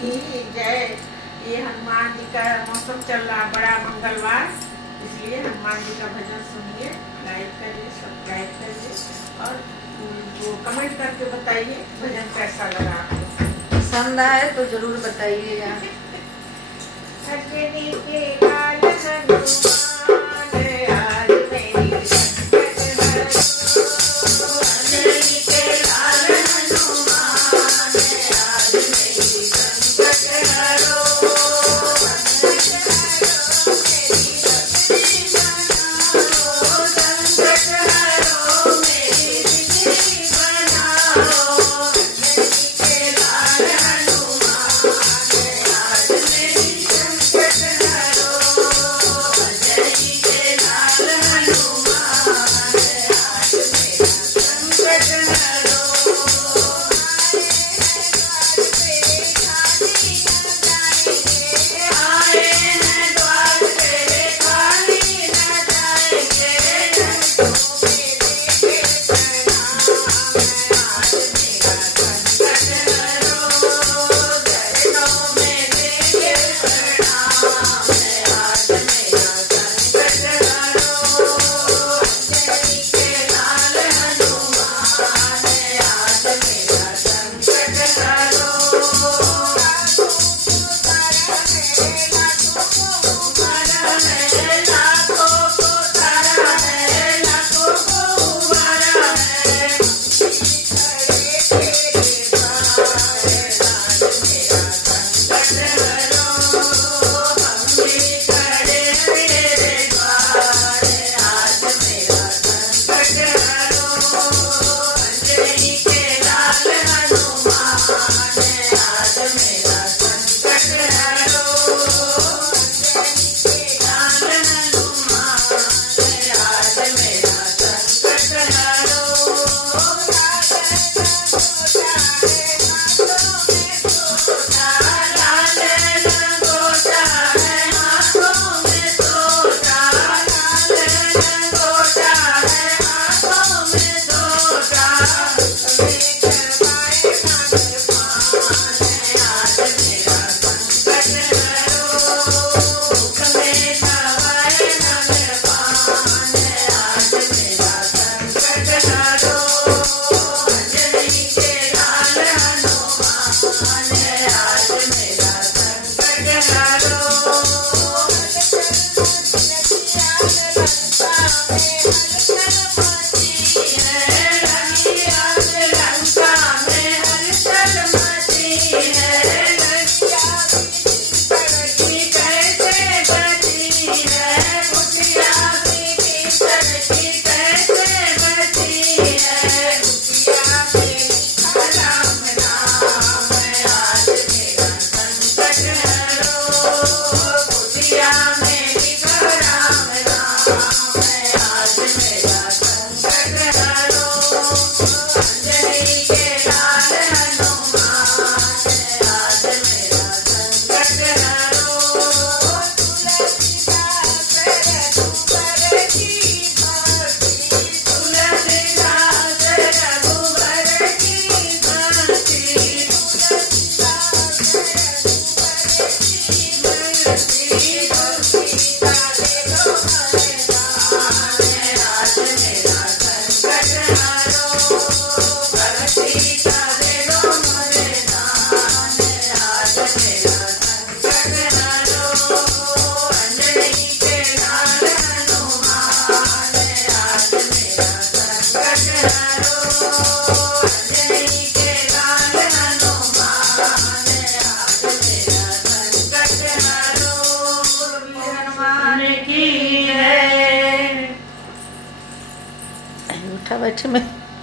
की जय। ये हनुमान जी का मौसम चल रहा, बड़ा मंगलवार, इसलिए हनुमान जी का भजन सुनिए, लाइक करिए, सब्सक्राइब करिए और वो कमेंट करके बताइए भजन कैसा लगा आपको। पसंद आए तो जरूर बताइएगा। सजनी के लाल हनुमान आज मेरी संकट हरो। सजनी के लाल हनुमान आज मेरी संकट हरो। संकट हरो मेरी भक्ति बनाओ। संकट हरो मेरी जिंदगी बनाओ। सजनी के लाल हनुमान आज मेरी संकट हरो। सजनी के लाल हनुमान आज मेरा संकट हरो। आए हैं द्वार पे खाली न जाएंगे। आए हैं द्वार पे खाली न जाएंगे। घंटों में देंगे प्रणाम आज मेरा संकट हरो। चरणों में देंगे प्रणाम आज मेरा संकट हरो। अंजनी के लाल हनुमान आज मेरा संकट हरो। लाखों को तारा है, लाखों को उबारा है। खड़े तेरे द्वार आज मेरा संकट हरो। हम भी खड़े तेरे द्वार आज मेरा संकट हरो। अंजनी के लाल हनुमान आज मेरा संकट हरो। अंजनी के लाल हनुमान आज मेरा संकट हरो। लाल लंगोटा है हाथों में सोटा। लाल लंगोटा है हाथों में सोटा। हमें करवाए नागर पान आज मेरा संकट हरो। मुख में खवाए नागर पान आज मेरा संकट हरो। अंजनी के लाल हनुमान आज मेरा संकट हरो। लंका में हलचल मची है। सड़की कैसे बची है। कुटिया की सड़की कैसे बची है। कुटिया पे लिखा राम नाम आज मेरा संकट हरो। कुटिया में लिखा राम नाम आज मेरा संकट हरो। अंजनी के लाल हनुमान आज मेरा संकट हरो। तुलसीदास रघुबर की भांति। तुलसीदास रघुबर की भांति। तुलसीदास रघुबर की भांति। तुलसीदास लो हरदान आज मेरा संकट हरो। भक्ति करे लो मरदान आज मेरा संकट हरो। अंजनी के लाल हनुमान आज मेरा संकट हरो। अंजनी के लाल हनुमान आज मेरा संकट हरो। हनुमान की है। उठा बैठे में